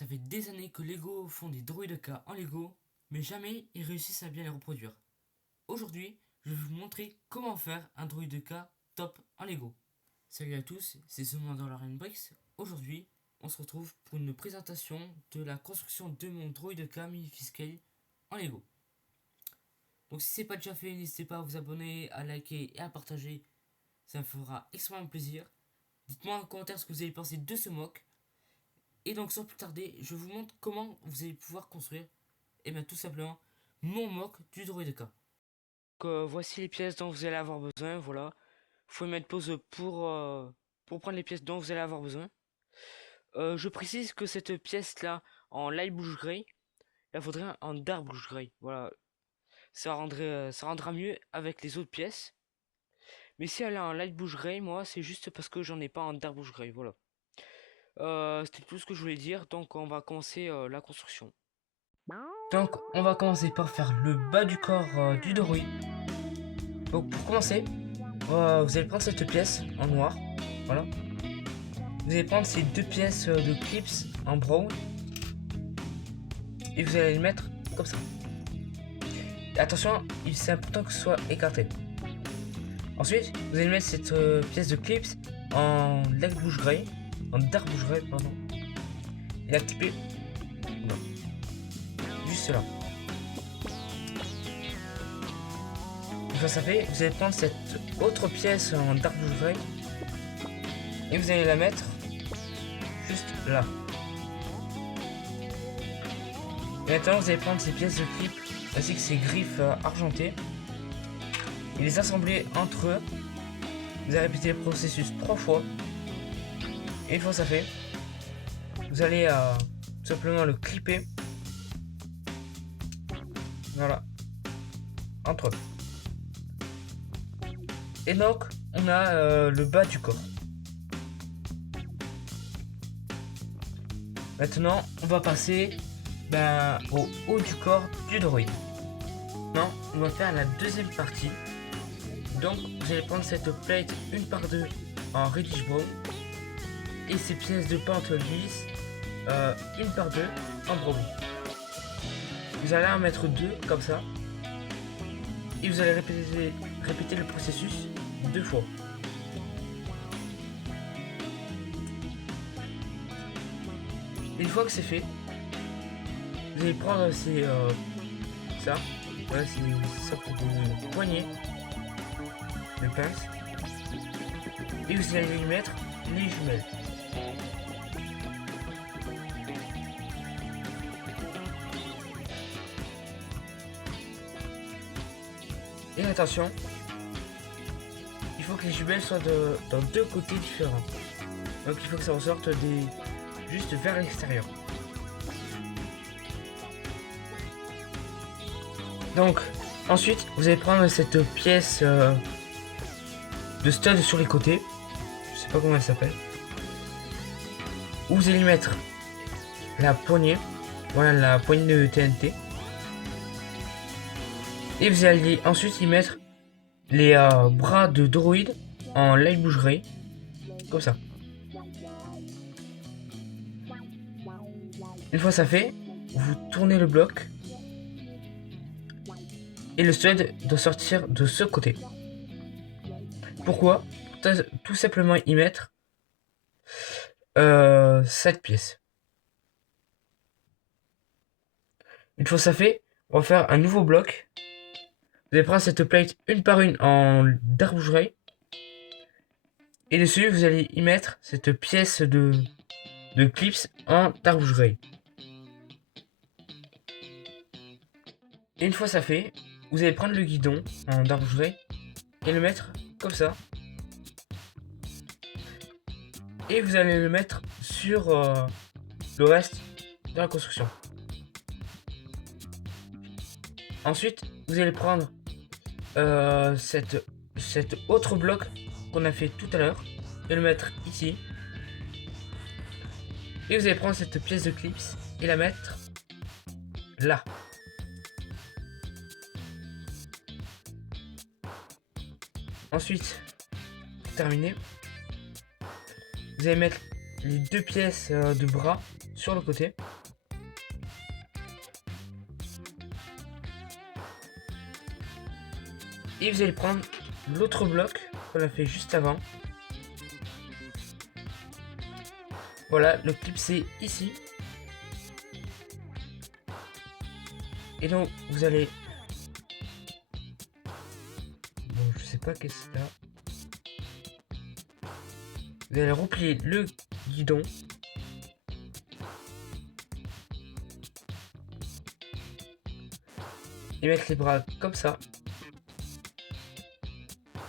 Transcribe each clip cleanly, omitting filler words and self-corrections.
Ça fait des années que Lego font des droïdes en Lego, mais jamais ils réussissent à bien les reproduire. Aujourd'hui, je vais vous montrer comment faire un droïde top en Lego. Salut à tous, c'est Zoom dans la Bricks. Aujourd'hui, on se retrouve pour une présentation de la construction de mon droïde Mini-Scale en Lego. Donc si c'est pas déjà fait, n'hésitez pas à vous abonner, à liker et à partager, ça me fera extrêmement plaisir. Dites-moi en commentaire ce que vous avez pensé de ce mock. Et donc sans plus tarder, je vous montre comment vous allez pouvoir construire, et bien tout simplement, mon mock du droïde K. Donc, voici les pièces dont vous allez avoir besoin, voilà. Faut mettre pause pour prendre les pièces dont vous allez avoir besoin. Je précise que cette pièce là, en light bluish gray, il faudrait en dark bluish gray, voilà. Ça rendra mieux avec les autres pièces. Mais si elle est en light bluish gray, moi c'est juste parce que j'en ai pas en dark bluish gray, voilà. C'était tout ce que je voulais dire, donc on va commencer la construction. Donc on va commencer par faire le bas du corps du droïde. Donc pour commencer, vous allez prendre cette pièce en noir, voilà. Vous allez prendre ces deux pièces de clips en brown et vous allez les mettre comme ça. Et attention, c'est important que ce soit écarté. Ensuite, vous allez mettre cette pièce de clips en light bluish gray, en dark bluish gray, pardon, et la clipper juste là. Une fois ça fait, vous allez prendre cette autre pièce en dark bluish gray et vous allez la mettre juste là. Et maintenant, vous allez prendre ces pièces de clip ainsi que ces griffes argentées et les assembler entre eux. Vous allez répéter le processus 3 fois. Et une fois ça fait, vous allez tout simplement le clipper. Voilà. Entre eux. Et donc, on a le bas du corps. Maintenant, on va passer au haut du corps du droïde. Maintenant, on va faire la deuxième partie. Donc, vous allez prendre cette plate 1/2 en reddish brown et ces pièces de pente lisse 1/2 en brown. Vous allez en mettre deux comme ça et vous allez répéter le processus 2 fois. Une fois que c'est fait, vous allez prendre ça, voilà, c'est ça pour des poignées de pince et vous allez y mettre les jumelles. Et attention, il faut que les jumelles soient dans deux côtés différents. Donc il faut que ça ressorte juste vers l'extérieur. Donc ensuite, vous allez prendre cette pièce de stud sur les côtés. Je sais pas comment elle s'appelle. Où vous allez mettre la poignée. Voilà la poignée de TNT. Et vous allez ensuite y mettre les bras de droïde en light bluish gray. Comme ça. Une fois ça fait, vous tournez le bloc. Et le stud doit sortir de ce côté. Pourquoi? Tout simplement y mettre cette pièce. Une fois ça fait, on va faire un nouveau bloc. Vous allez prendre cette plate une par une en dark bluish gray. Et dessus, vous allez y mettre cette pièce de clips en dark bluish gray. Et une fois ça fait, vous allez prendre le guidon en dark bluish gray et le mettre comme ça. Et vous allez le mettre sur le reste de la construction. Ensuite, vous allez prendre cet autre bloc qu'on a fait tout à l'heure et le mettre ici. Et vous allez prendre cette pièce de clips et la mettre là. Ensuite, pour terminer, vous allez mettre les deux pièces de bras sur le côté. Et vous allez prendre l'autre bloc qu'on a fait juste avant. Voilà, le clip c'est ici. Et donc vous allez... Bon, je sais pas qu'est-ce que c'est là. Vous allez replier le guidon. Et mettre les bras comme ça.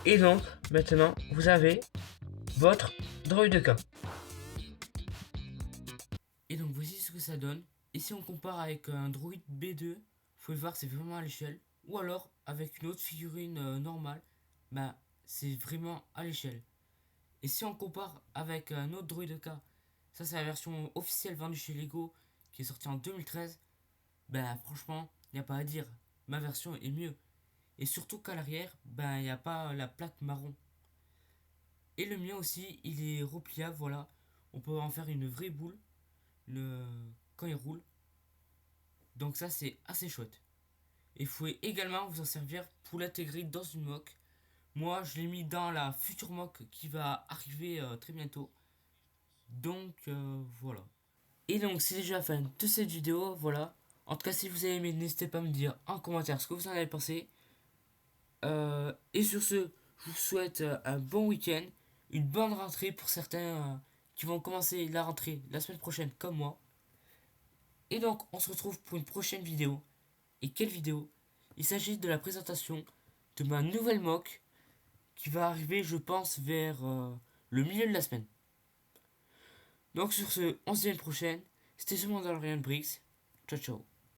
Et donc, maintenant, vous avez votre droïde K. Et donc, voici ce que ça donne. Et si on compare avec un droïde B2, vous pouvez voir, c'est vraiment à l'échelle. Ou alors, avec une autre figurine normale, bah, c'est vraiment à l'échelle. Et si on compare avec un autre droïde K, ça c'est la version officielle vendue chez Lego, qui est sortie en 2013, bah franchement, il n'y a pas à dire. Ma version est mieux. Et surtout qu'à l'arrière, ben il n'y a pas la plaque marron. Et le mien aussi, il est repliable, voilà. On peut en faire une vraie boule quand il roule. Donc ça c'est assez chouette. Et vous pouvez également vous en servir pour l'intégrer dans une moque. Moi je l'ai mis dans la future moque qui va arriver très bientôt. Donc voilà. Et donc c'est déjà la fin de cette vidéo, voilà. En tout cas si vous avez aimé, n'hésitez pas à me dire en commentaire ce que vous en avez pensé. Et sur ce, je vous souhaite un bon week-end, une bonne rentrée pour certains qui vont commencer la rentrée la semaine prochaine comme moi. Et donc, on se retrouve pour une prochaine vidéo. Et quelle vidéo? Il s'agit de la présentation de ma nouvelle mock qui va arriver, je pense, vers le milieu de la semaine. Donc sur ce, on se dit à une prochaine. C'était sûrement dans le Ryan Briggs. Ciao ciao.